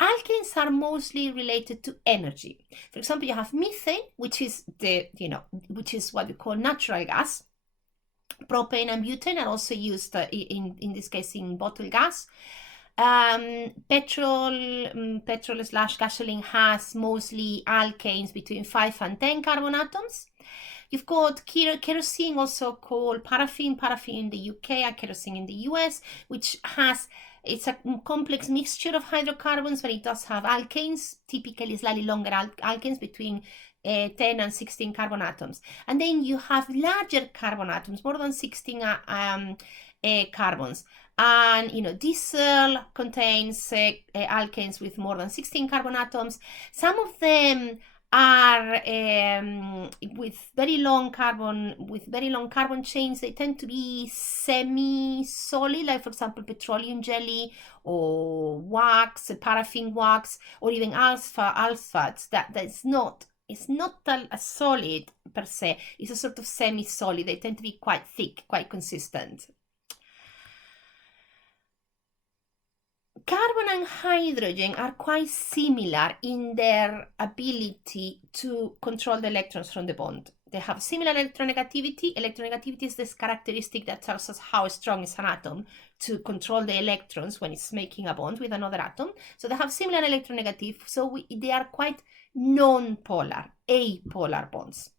Alkanes are mostly related to energy. For example, you have methane, which is which is what we call natural gas. Propane and butane are also used in this case in bottle gas. Petrol slash gasoline has mostly alkanes between 5 and 10 carbon atoms. You've got kerosene, also called paraffin in the UK and kerosene in the US, which it's a complex mixture of hydrocarbons, but it does have alkanes, typically slightly longer alkanes between 10 and 16 carbon atoms. And then you have larger carbon atoms, more than 16 carbons. And diesel contains alkanes with more than 16 carbon atoms. Some of them are with very long carbon chains. They tend to be semi-solid, like for example petroleum jelly or wax, paraffin wax, or even alphats. It's not a solid per se. It's a sort of semi-solid. They tend to be quite thick, quite consistent. Carbon and hydrogen are quite similar in their ability to control the electrons from the bond. They have similar electronegativity. Electronegativity is this characteristic that tells us how strong is an atom to control the electrons when it's making a bond with another atom. So they have similar electronegativity. So they are quite non-polar, apolar bonds.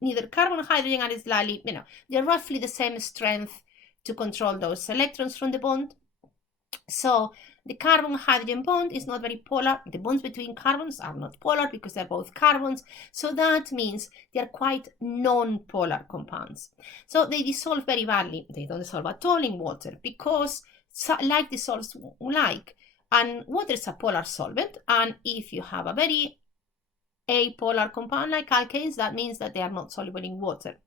Neither carbon nor hydrogen are slightly, they're roughly the same strength to control those electrons from the bond. So the carbon-hydrogen bond is not very polar. The bonds between carbons are not polar because they're both carbons. So that means they're quite non-polar compounds. So they dissolve very badly. They don't dissolve at all in water because like dissolves like. And water is a polar solvent. And if you have a very apolar compound like alkanes, that means that they are not soluble in water.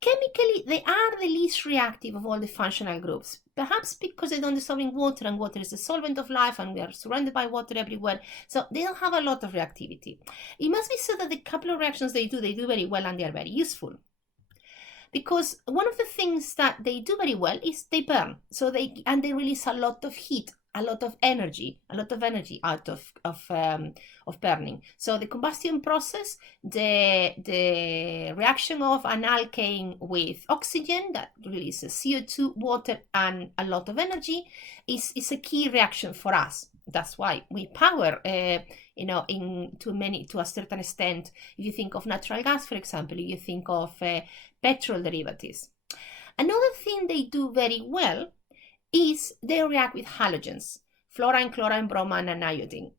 Chemically, they are the least reactive of all the functional groups, perhaps because they don't dissolve in water, and water is the solvent of life, and we are surrounded by water everywhere, so they don't have a lot of reactivity. It must be said that the couple of reactions they do very well, and they are very useful. Because one of the things that they do very well is they burn, they release a lot of heat, a lot of energy out of burning. So the combustion process, the reaction of an alkane with oxygen that releases CO2, water, and a lot of energy is a key reaction for us. That's why we power, to a certain extent. If you think of natural gas, for example, if you think of petrol derivatives. Another thing they do very well is they react with halogens, fluorine, chlorine, bromine, and iodine.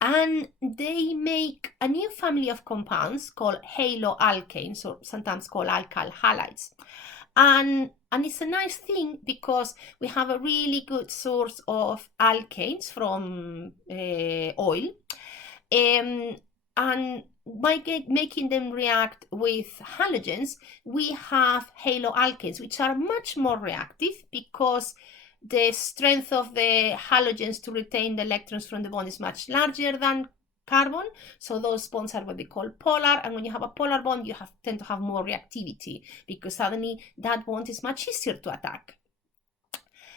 And they make a new family of compounds called haloalkanes, or sometimes called alkyl halides. And it's a nice thing because we have a really good source of alkanes from oil. And by making them react with halogens, we have haloalkanes, which are much more reactive because the strength of the halogens to retain the electrons from the bond is much larger than carbon. So those bonds are what we call polar. And when you have a polar bond, you tend to have more reactivity because suddenly that bond is much easier to attack.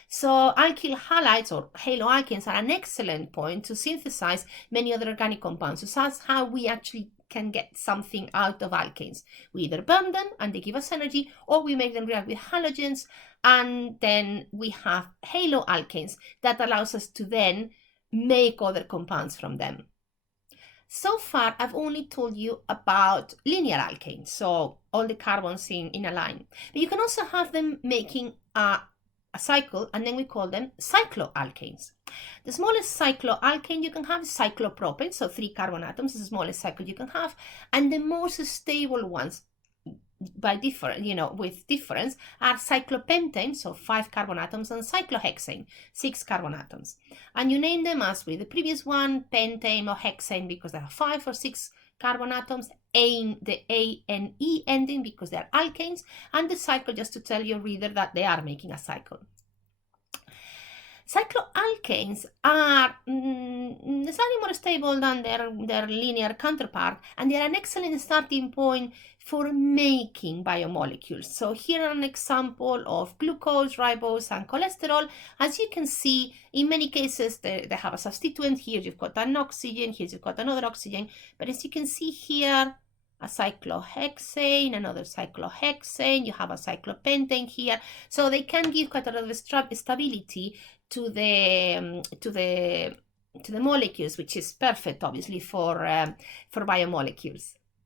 So alkyl halides or haloalkanes are an excellent point to synthesize many other organic compounds. So that's how we actually can get something out of alkanes. We either burn them and they give us energy, or we make them react with halogens, and then we have haloalkanes that allows us to then make other compounds from them. So far, I've only told you about linear alkanes, so all the carbons in a line. But you can also have them making a cycle, and then we call them cycloalkanes. The smallest cycloalkane you can have is cyclopropane, so 3 carbon atoms is the smallest cycle you can have, and the most stable ones with difference are cyclopentane, so 5 carbon atoms, and cyclohexane, 6 carbon atoms. And you name them as with the previous one, pentane or hexane, because they have 5 or 6 carbon atoms, the A and E ending because they are alkanes, and the cycle just to tell your reader that they are making a cycle. Cycloalkanes are slightly more stable than their linear counterpart, and they are an excellent starting point for making biomolecules. So here are an example of glucose, ribose, and cholesterol. As you can see, in many cases, they have a substituent. Here you've got an oxygen, here you've got another oxygen. But as you can see here, a cyclohexane, another cyclohexane, you have a cyclopentane here. So they can give quite a lot of stability to the molecules, which is perfect, obviously, for biomolecules.